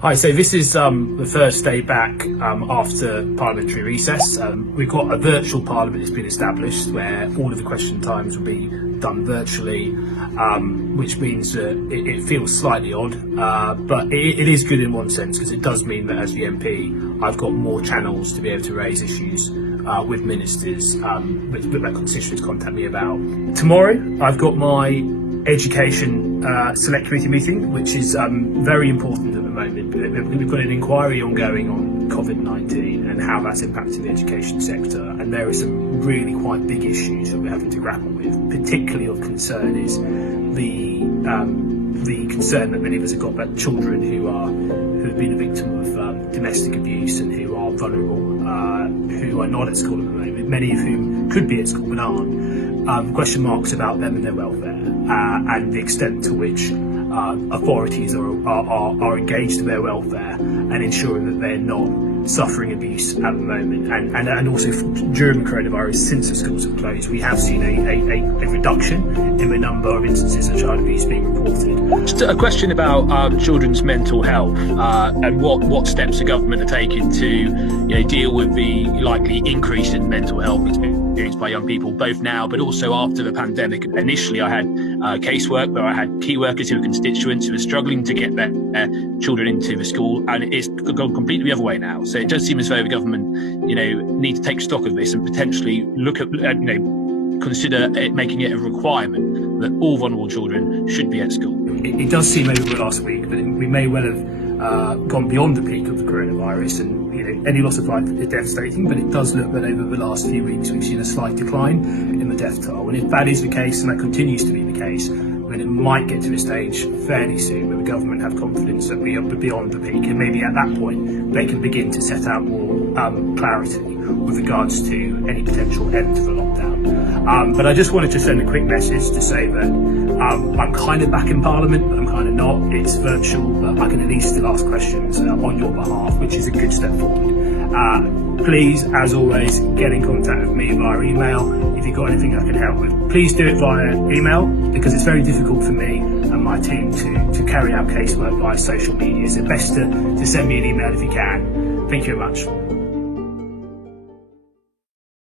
Hi, so this is the first day back after parliamentary recess. We've got a virtual parliament that's been established where all of the question times will be done virtually, which means that it feels slightly odd, but it is good in one sense because it does mean that as the MP I've got more channels to be able to raise issues with ministers which my constituents contact me about. Tomorrow I've got my education select committee meeting, which is very important at the moment. We've got an inquiry ongoing on COVID-19 and how that's impacting the education sector, and there are some really quite big issues that we're having to grapple with. Particularly of concern is the concern that many of us have got about children who have been a victim of domestic abuse and who are vulnerable, who are not at school at the moment, many of whom could be at school but aren't. Question marks about them and their welfare, and the extent to which authorities are engaged in their welfare and ensuring that they're not suffering abuse at the moment. And also during the coronavirus, since the schools have closed, we have seen a reduction in the number of instances of child abuse being reported. Just a question about children's mental health and what steps the government are taking to deal with the likely increase in mental health experienced by young people, both now but also after the pandemic. Initially I had casework where I had key workers who were constituents who were struggling to get their children into the school, and it's gone completely the other way now. So it does seem as though the government need to take stock of this and potentially look at consider making it a requirement that all vulnerable children should be at school. It does seem over the last week that we may well have gone beyond the peak of the coronavirus, and any loss of life is devastating, but it does look that over the last few weeks we've seen a slight decline in the death toll. And if that is the case, and that continues to be the case, then it might get to a stage fairly soon where the government have confidence that we are beyond the peak, and maybe at that point they can begin to set out more clarity with regards to any potential end to the lockdown. But I just wanted to send a quick message to say that I'm kind of back in Parliament, but I'm kind of not. It's virtual, but I can at least still ask questions on your behalf, which is a good step forward. Please, as always, get in contact with me via email if you've got anything I can help with. Please do it via email, because it's very difficult for me and my team to carry out casework via social media. So best to send me an email if you can. Thank you very much.